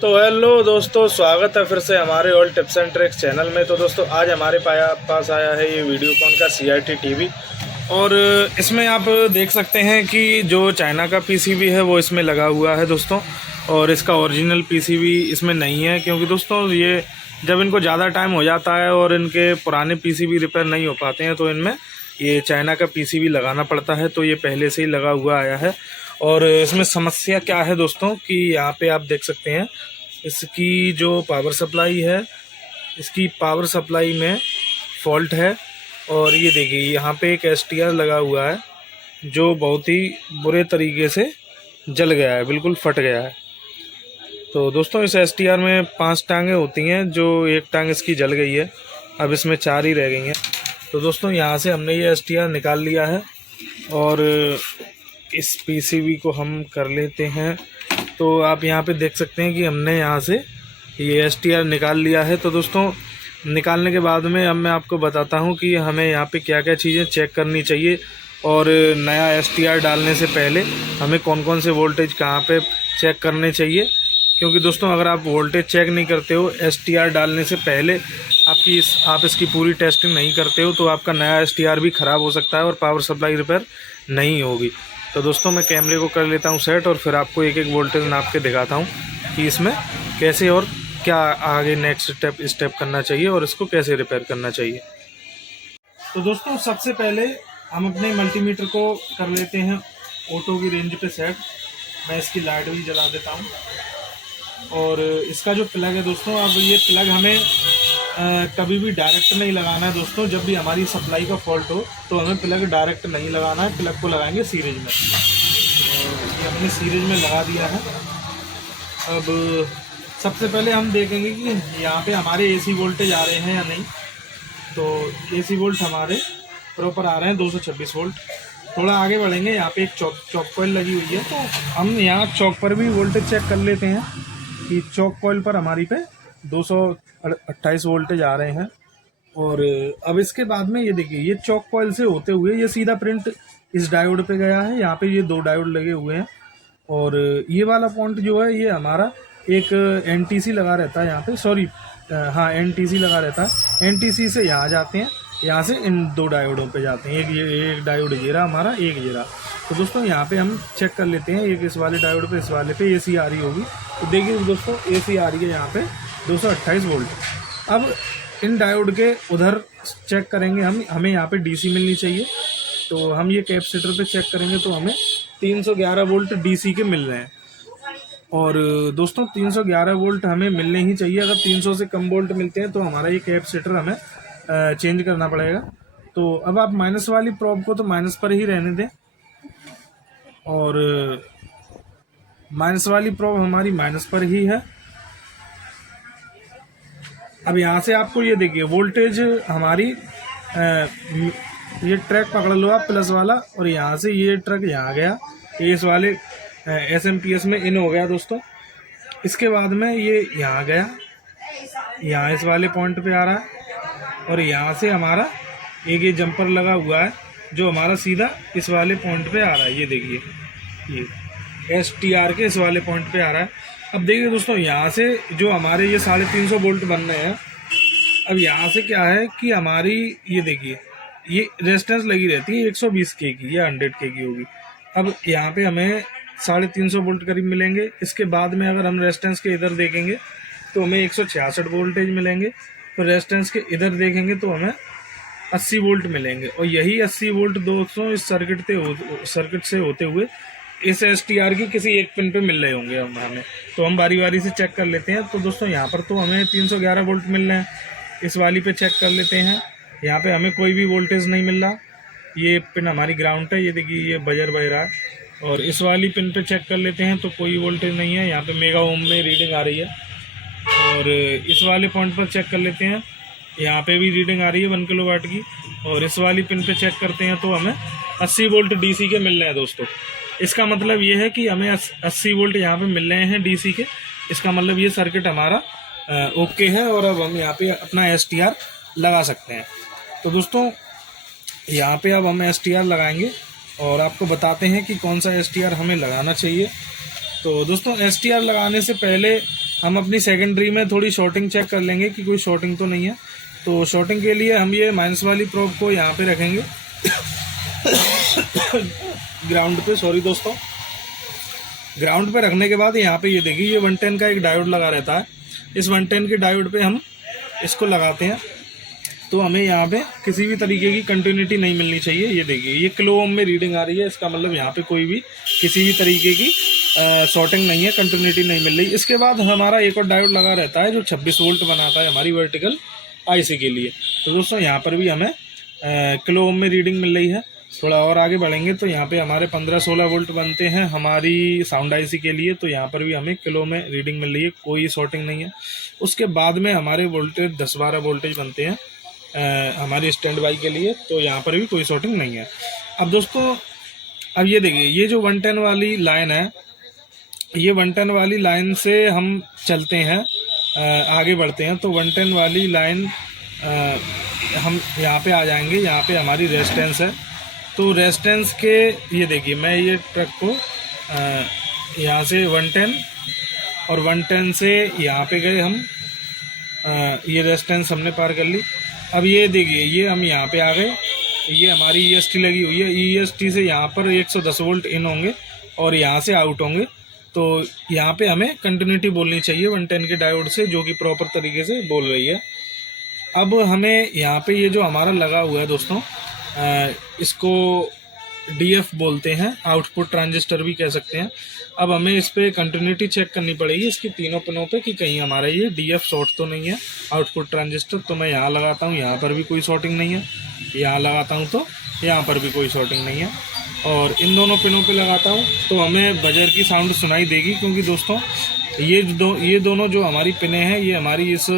तो हेलो दोस्तों, स्वागत है फिर से हमारे old tips and tricks channel में। तो दोस्तों आज हमारे पास आया है ये वीडियोकॉन का CRT टीवी, और इसमें आप देख सकते हैं कि जो चाइना का PCB है वो इसमें लगा हुआ है दोस्तों, और इसका ओरिजिनल PCB इसमें नहीं है, क्योंकि दोस्तों ये जब इनको ज़्यादा टाइम हो जाता है और इनके पुराने PCB रिपेयर नहीं हो पाते हैं तो इनमें ये चाइना का PCB लगाना पड़ता है। तो ये पहले से ही लगा हुआ आया है। और इसमें समस्या क्या है दोस्तों कि यहाँ पे आप देख सकते हैं इसकी जो पावर सप्लाई है, इसकी पावर सप्लाई में फॉल्ट है। और ये देखिए यहाँ पे एक STR लगा हुआ है जो बहुत ही बुरे तरीके से जल गया है, बिल्कुल फट गया है। तो दोस्तों इस STR में 5 टांगें होती हैं, जो एक टांग इसकी जल गई है, अब इसमें 4 ही रह गई हैं। तो दोस्तों यहाँ से हमने ये STR निकाल लिया है और इस PCB को हम कर लेते हैं। तो आप यहाँ पे देख सकते हैं कि हमने यहाँ से ये STR निकाल लिया है। तो दोस्तों निकालने के बाद में अब मैं आपको बताता हूँ कि हमें यहाँ पे क्या क्या चीज़ें चेक करनी चाहिए, और नया STR डालने से पहले हमें कौन कौन से वोल्टेज कहाँ पे चेक करने चाहिए। क्योंकि दोस्तों अगर आप वोल्टेज चेक नहीं करते हो STR डालने से पहले, आप इसकी पूरी टेस्टिंग नहीं करते हो, तो आपका नया STR भी ख़राब हो सकता है और पावर सप्लाई रिपेयर नहीं होगी। तो दोस्तों मैं कैमरे को कर लेता हूं सेट, और फिर आपको एक एक वोल्टेज नाप के दिखाता हूं कि इसमें कैसे और क्या आगे नेक्स्ट स्टेप करना चाहिए और इसको कैसे रिपेयर करना चाहिए। तो दोस्तों सबसे पहले हम अपने मल्टीमीटर को कर लेते हैं ऑटो की रेंज पे सेट। मैं इसकी लाइट भी जला देता हूँ। और इसका जो प्लग है दोस्तों, अब ये प्लग हमें कभी भी डायरेक्ट नहीं लगाना है दोस्तों। जब भी हमारी सप्लाई का फॉल्ट हो तो हमें प्लग डायरेक्ट नहीं लगाना है, प्लग को लगाएंगे सीरीज में। ये हमने सीरीज में लगा दिया है। अब सबसे पहले हम देखेंगे कि यहाँ पे हमारे AC वोल्टेज आ रहे हैं या नहीं। तो AC वोल्ट हमारे प्रॉपर आ रहे हैं 226 वोल्ट। थोड़ा आगे बढ़ेंगे, यहाँ पे एक चौक कॉइल लगी हुई है, तो हम यहाँ चौक पर भी वोल्टेज चेक कर लेते हैं कि चौक कॉइल पर हमारी पे 228 वोल्टेज आ रहे हैं। और अब इसके बाद में ये देखिए, ये चौक कॉइल से होते हुए ये सीधा प्रिंट इस डायोड पे गया है। यहाँ पे ये 2 डायोड लगे हुए हैं, और ये वाला पॉइंट जो है ये हमारा एक NTC लगा रहता है यहाँ पे, सॉरी हाँ NTC लगा रहता है। NTC से यहाँ जाते हैं, यहाँ से इन 2 डायोडों पे जाते हैं। एक डायोड ये रहा हमारा, एक ये रहा। तो दोस्तों यहाँ पे हम चेक कर लेते हैं, एक इस वाले डायोड पे, इस वाले पे AC आ रही होगी। तो देखिए दोस्तों AC आ रही है यहाँ पे 228 वोल्ट। अब इन डायोड के उधर चेक करेंगे हमें यहाँ पे DC मिलनी चाहिए। तो हम ये कैपेसिटर पे चेक करेंगे तो हमें 311 वोल्ट DC के मिल रहे हैं। और दोस्तों 311 वोल्ट हमें मिलने ही चाहिए। अगर 300 से कम वोल्ट मिलते हैं तो हमारा ये कैपेसिटर हमें चेंज करना पड़ेगा। तो अब आप माइनस वाली प्रॉब को तो माइनस पर ही रहने दें, और माइनस वाली प्रॉब हमारी माइनस पर ही है। अब यहाँ से आपको ये देखिए वोल्टेज हमारी ये ट्रैक पकड़ लो आप प्लस वाला, और यहाँ से ये ट्रैक यहाँ गया, ये इस वाले SMPS में इन हो गया दोस्तों। इसके बाद में ये यहाँ गया, यहाँ इस वाले पॉइंट पे आ रहा है, और यहाँ से हमारा एक ये जंपर लगा हुआ है जो हमारा सीधा इस वाले पॉइंट पे आ रहा है। ये देखिए ये STR के इस वाले पॉइंट पे आ रहा है। अब देखिए दोस्तों यहाँ से जो हमारे ये 350 वोल्ट बन रहे हैं, अब यहाँ से क्या है कि हमारी ये देखिए ये रेजिस्टेंस लगी रहती है 120 K की या 100 K की होगी। अब यहाँ पे हमें 350 वोल्ट करीब मिलेंगे। इसके बाद में अगर हम रेजिस्टेंस के इधर देखेंगे तो हमें 166 वोल्टेज मिलेंगे। तो रेजिस्टेंस के इधर देखेंगे तो हमें 80 वोल्ट मिलेंगे, और यही 80 वोल्ट दोस्तों इस सर्किट से होते हुए इस STR की किसी एक पिन पे मिल रहे होंगे हमें। तो हम बारी बारी से चेक कर लेते हैं। तो दोस्तों यहाँ पर तो हमें 311 वोल्ट मिल रहे हैं। इस वाली पे चेक कर लेते हैं, यहाँ पे हमें कोई भी वोल्टेज नहीं मिल रहा। ये पिन हमारी ग्राउंड है, ये देखिए ये बजर बज रहा है। और इस वाली पिन पे चेक कर लेते हैं तो कोई वोल्टेज नहीं है, यहाँ पे मेगा ओम में रीडिंग आ रही है। और इस वाले पॉइंट पर चेक कर लेते हैं, यहाँ पे भी रीडिंग आ रही है 1 किलोवाट की। और इस वाली पिन पे चेक करते हैं तो हमें 80 वोल्ट DC के मिल रहे हैं दोस्तों। इसका मतलब ये है कि हमें 80 वोल्ट यहाँ पे मिल रहे हैं DC के। इसका मतलब ये सर्किट हमारा ओके है, और अब हम यहाँ पे अपना STR लगा सकते हैं। तो दोस्तों यहाँ पे अब हम STR लगाएंगे और आपको बताते हैं कि कौन सा STR हमें लगाना चाहिए। तो दोस्तों STR लगाने से पहले हम अपनी सेकेंडरी में थोड़ी शॉर्टिंग चेक कर लेंगे कि कोई शॉर्टिंग तो नहीं है। तो शॉर्टिंग के लिए हम ये माइनस वाली प्रोब को यहाँ पे रखेंगे ग्राउंड पे, सॉरी दोस्तों, ग्राउंड पे रखने के बाद यहाँ पे ये देखिए, ये 110 का एक डायोड लगा रहता है। इस 110 के डायोड पे हम इसको लगाते हैं तो हमें यहाँ पे किसी भी तरीके की कंटिन्यूटी नहीं मिलनी चाहिए। ये देखिए, ये किलो ओम में रीडिंग आ रही है, इसका मतलब यहाँ पे कोई भी किसी भी तरीके की शॉर्टिंग नहीं है, कंटिन्यूटी नहीं मिल रही। इसके बाद हमारा एक और डायोड लगा रहता है जो 26 वोल्ट बनाता है हमारी वर्टिकल आईसी के लिए। तो दोस्तों यहाँ पर भी हमें किलो ओम में रीडिंग मिल रही है। थोड़ा और आगे बढ़ेंगे तो यहाँ पे हमारे 15-16 वोल्ट बनते हैं हमारी साउंड आईसी के लिए। तो यहाँ पर भी हमें किलो में रीडिंग मिल रही है, कोई शॉर्टिंग नहीं है। उसके बाद में हमारे वोल्टेज 10-12 वोल्टेज बनते हैं हमारी स्टैंड बाई के लिए। तो यहाँ पर भी कोई शॉर्टिंग नहीं है। अब दोस्तों, अब ये देखिए, ये जो 110 वाली लाइन है, ये 110 वाली लाइन से हम चलते हैं, आगे बढ़ते हैं। तो 110 वाली लाइन हम यहाँ पे आ जाएंगे। यहाँ पे हमारी रेजिस्टेंस है। तो रेजिस्टेंस के, ये देखिए, मैं ये ट्रक को यहाँ से 110 और 110 से यहाँ पे गए हम, ये रेजिस्टेंस हमने पार कर ली। अब ये देखिए, ये हम यहाँ पे आ गए, ये हमारी EST लगी हुई है। EST से यहाँ पर 110 वोल्ट इन होंगे और यहाँ से आउट होंगे। तो यहाँ पे हमें कंटिन्यूटी बोलनी चाहिए 110 के डायोड से, जो कि प्रॉपर तरीके से बोल रही है। अब हमें यहाँ पे ये जो हमारा लगा हुआ है दोस्तों, इसको DF बोलते हैं, आउटपुट ट्रांजिस्टर भी कह सकते हैं। अब हमें इस पर कंटिन्यूटी चेक करनी पड़ेगी इसकी तीनों पिनों पे कि कहीं हमारा ये DF शॉर्ट तो नहीं है, आउटपुट ट्रांजिस्टर। तो मैं यहाँ लगाता हूँ, यहाँ पर भी कोई शॉर्टिंग नहीं है। यहाँ लगाता हूँ तो यहाँ पर भी कोई शॉर्टिंग नहीं है। और इन दोनों पिनों पे लगाता हूँ तो हमें बजर की साउंड सुनाई देगी, क्योंकि दोस्तों ये दोनों जो हमारी पिनें हैं, ये हमारी इस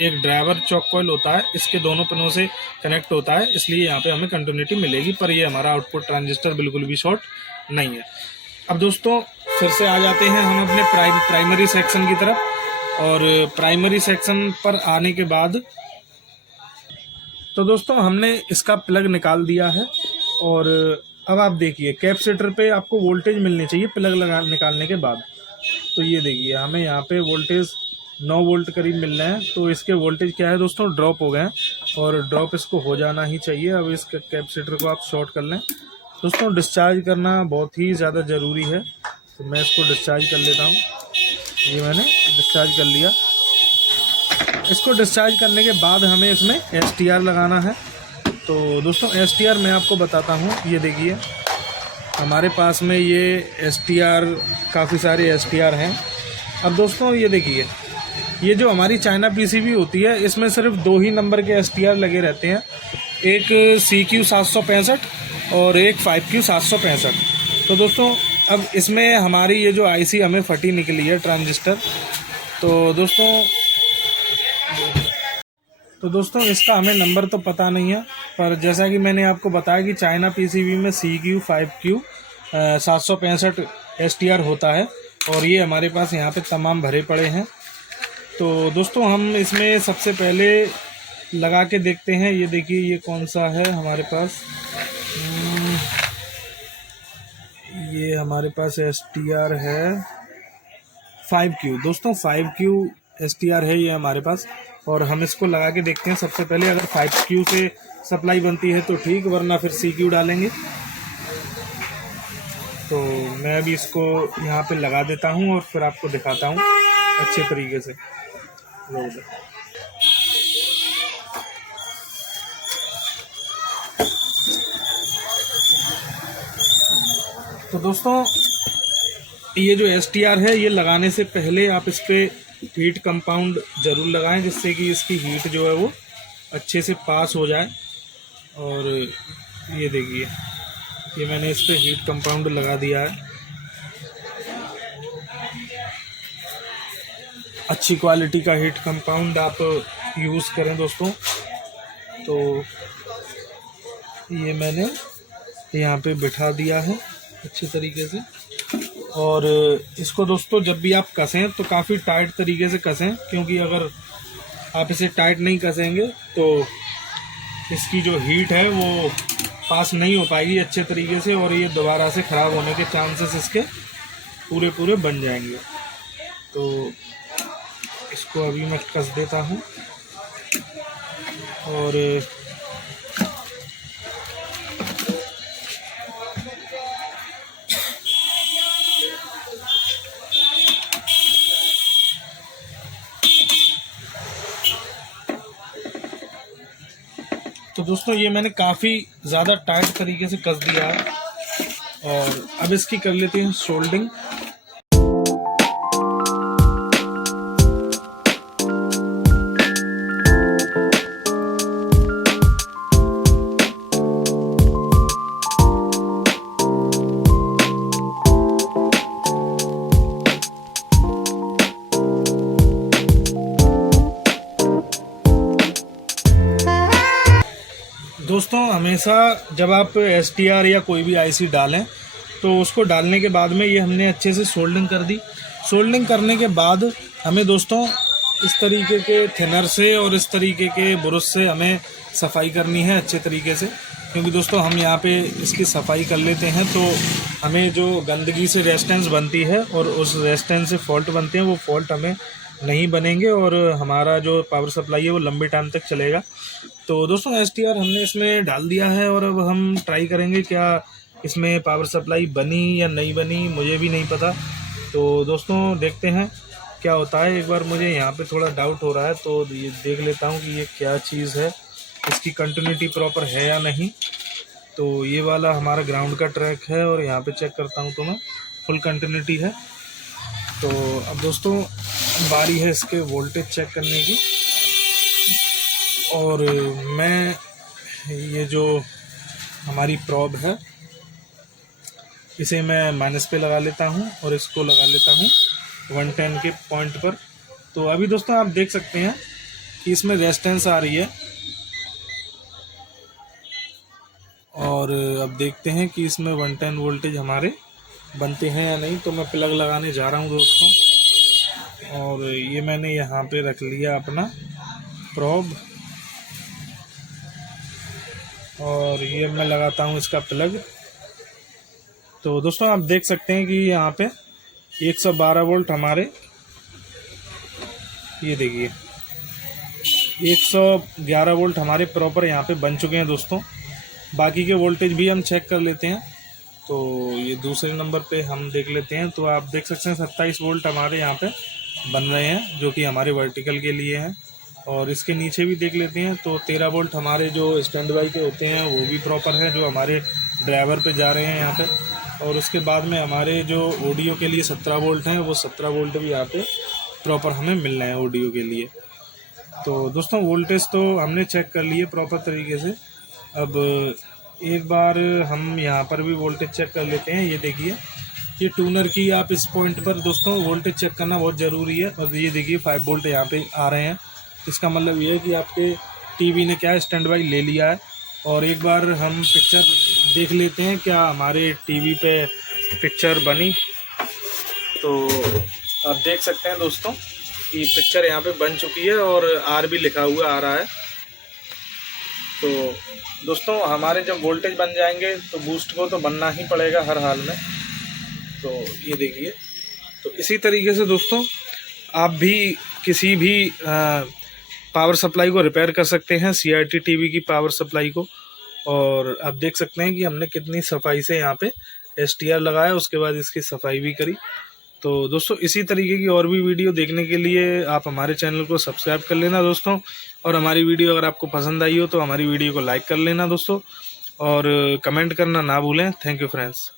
एक ड्राइवर चॉक कॉइल होता है, इसके दोनों पिनों से कनेक्ट होता है, इसलिए यहाँ पे हमें कंटिन्यूटी मिलेगी। पर ये हमारा आउटपुट ट्रांजिस्टर बिल्कुल भी शॉर्ट नहीं है। अब दोस्तों, फिर से आ जाते हैं हम अपने प्राइमरी सेक्शन की तरफ। और प्राइमरी सेक्शन पर आने के बाद तो दोस्तों हमने इसका प्लग निकाल दिया है। और अब आप देखिए, कैपेसिटर पे आपको वोल्टेज मिलनी चाहिए प्लग निकालने के बाद। तो ये देखिए, हमें यहाँ पे वोल्टेज 9 वोल्ट करीब मिल रहे हैं। तो इसके वोल्टेज क्या है दोस्तों, ड्रॉप हो गए हैं, और ड्रॉप इसको हो जाना ही चाहिए। अब इस कैपेसिटर को आप शॉर्ट कर लें दोस्तों। डिस्चार्ज करना बहुत ही ज़्यादा ज़रूरी है, तो मैं इसको डिस्चार्ज कर लेता हूँ। ये मैंने डिस्चार्ज कर लिया। इसको डिस्चार्ज करने के बाद हमें इसमें STR लगाना है। तो दोस्तों, STR मैं आपको बताता हूँ। ये देखिए, हमारे पास में ये STR, काफ़ी सारे STR हैं। अब दोस्तों ये देखिए, ये जो हमारी चाइना PCB होती है, इसमें सिर्फ 2 ही नंबर के STR लगे रहते हैं, एक CQ 765 और एक 5Q 765। तो दोस्तों, अब इसमें हमारी ये जो IC हमें फटी निकली है ट्रांजिस्टर। तो दोस्तों इसका हमें नंबर तो पता नहीं है, पर जैसा कि मैंने आपको बताया कि चाइना PCB में CQ 5Q 765 STR होता है, और ये हमारे पास यहाँ पे तमाम भरे पड़े हैं। तो दोस्तों, हम इसमें सबसे पहले लगा के देखते हैं। ये देखिए, ये कौन सा है हमारे पास, ये हमारे पास STR है 5Q। दोस्तों 5Q STR है ये हमारे पास, और हम इसको लगा के देखते हैं। सबसे पहले अगर 5Q से सप्लाई बनती है तो ठीक, वरना फिर CQ डालेंगे। तो मैं अभी इसको यहाँ पे लगा देता हूँ और फिर आपको दिखाता हूँ अच्छे तरीके से। तो दोस्तों, ये जो STR है, ये लगाने से पहले आप इस पर हीट कंपाउंड ज़रूर लगाएं, जिससे कि इसकी हीट जो है वो अच्छे से पास हो जाए। और ये देखिए, ये मैंने इस पर हीट कंपाउंड लगा दिया है। अच्छी क्वालिटी का हीट कंपाउंड आप यूज़ करें दोस्तों। तो ये मैंने यहाँ पे बिठा दिया है अच्छे तरीके से। और इसको दोस्तों जब भी आप कसें तो काफ़ी टाइट तरीके से कसें, क्योंकि अगर आप इसे टाइट नहीं कसेंगे तो इसकी जो हीट है वो पास नहीं हो पाएगी अच्छे तरीके से, और ये दोबारा से ख़राब होने के चांसेस इसके पूरे बन जाएंगे। तो इसको अभी मैं कस देता हूँ। और तो दोस्तों ये मैंने काफ़ी ज़्यादा टाइट तरीके से कस दिया है और अब इसकी कर लेते हैं सोल्डिंग। दोस्तों हमेशा जब आप STR या कोई भी IC डालें तो उसको डालने के बाद में ये हमने अच्छे से सोल्डिंग कर दी। सोल्डिंग करने के बाद हमें दोस्तों इस तरीके के थिनर से और इस तरीके के ब्रश से हमें सफाई करनी है अच्छे तरीके से, क्योंकि दोस्तों हम यहाँ पे इसकी सफाई कर लेते हैं तो हमें जो गंदगी से रेजिस्टेंस बनती है और उस रेजिस्टेंस से फॉल्ट बनते हैं वो फॉल्ट हमें नहीं बनेंगे और हमारा जो पावर सप्लाई है वो लंबे टाइम तक चलेगा। तो दोस्तों STR हमने इसमें डाल दिया है और अब हम ट्राई करेंगे क्या इसमें पावर सप्लाई बनी या नहीं बनी, मुझे भी नहीं पता। तो दोस्तों देखते हैं क्या होता है। एक बार मुझे यहाँ पे थोड़ा डाउट हो रहा है तो ये देख लेता हूँ कि ये क्या चीज़ है, इसकी कंटिन्यूटी प्रॉपर है या नहीं। तो ये वाला हमारा ग्राउंड का ट्रैक है और यहाँ पे चेक करता हूँ तो मैं फुल कंटिन्यूटी है। तो अब दोस्तों बारी है इसके वोल्टेज चेक करने की और मैं ये जो हमारी प्रॉब है इसे मैं माइनस पे लगा लेता हूँ और इसको लगा लेता हूँ 110 के पॉइंट पर। तो अभी दोस्तों आप देख सकते हैं कि इसमें रेजिस्टेंस आ रही है और अब देखते हैं कि इसमें 110 वोल्टेज हमारे बनते हैं या नहीं। तो मैं प्लग लगाने जा रहा हूँ दोस्तों और ये मैंने यहाँ पे रख लिया अपना प्रॉब और ये मैं लगाता हूँ इसका प्लग। तो दोस्तों आप देख सकते हैं कि यहाँ पे 112 वोल्ट हमारे, ये देखिए 111 वोल्ट हमारे प्रॉपर यहाँ पे बन चुके हैं दोस्तों। बाकी के वोल्टेज भी हम चेक कर लेते हैं। तो ये दूसरे नंबर पे हम देख लेते हैं। तो आप देख सकते हैं 27 वोल्ट हमारे यहाँ पे बन रहे हैं जो कि हमारे वर्टिकल के लिए हैं। और इसके नीचे भी देख लेते हैं तो 13 वोल्ट हमारे जो स्टैंड बाई के होते हैं वो भी प्रॉपर है जो हमारे ड्राइवर पे जा रहे हैं यहाँ पे। और उसके बाद में हमारे जो ऑडियो के लिए 17 वोल्ट हैं वो 17 वोल्ट भी यहाँ पे प्रॉपर हमें मिल रहे हैं ऑडियो के लिए। तो दोस्तों वोल्टेज तो हमने चेक कर लिए प्रॉपर तरीके से। अब एक बार हम यहाँ पर भी वोल्टेज चेक कर लेते हैं। ये देखिए ये ट्यूनर की आप इस पॉइंट पर दोस्तों वोल्टेज चेक करना बहुत ज़रूरी है। और ये देखिए 5 वोल्ट यहाँ पे आ रहे हैं। इसका मतलब ये है कि आपके टीवी ने क्या स्टैंड बाई ले लिया है। और एक बार हम पिक्चर देख लेते हैं क्या हमारे टीवी पे पिक्चर बनी। तो आप देख सकते हैं दोस्तों कि पिक्चर यहाँ पे बन चुकी है और आर भी लिखा हुआ आ रहा है। तो दोस्तों हमारे जब वोल्टेज बन जाएंगे तो बूस्ट को तो बनना ही पड़ेगा हर हाल में। तो ये देखिए तो इसी तरीके से दोस्तों आप भी किसी भी पावर सप्लाई को रिपेयर कर सकते हैं, CRT टीवी की पावर सप्लाई को। और आप देख सकते हैं कि हमने कितनी सफाई से यहाँ पे STR लगाया, उसके बाद इसकी सफाई भी करी। तो दोस्तों इसी तरीके की और भी वीडियो देखने के लिए आप हमारे चैनल को सब्सक्राइब कर लेना दोस्तों। और हमारी वीडियो अगर आपको पसंद आई हो तो हमारी वीडियो को लाइक कर लेना दोस्तों और कमेंट करना ना भूलें। Thank you friends.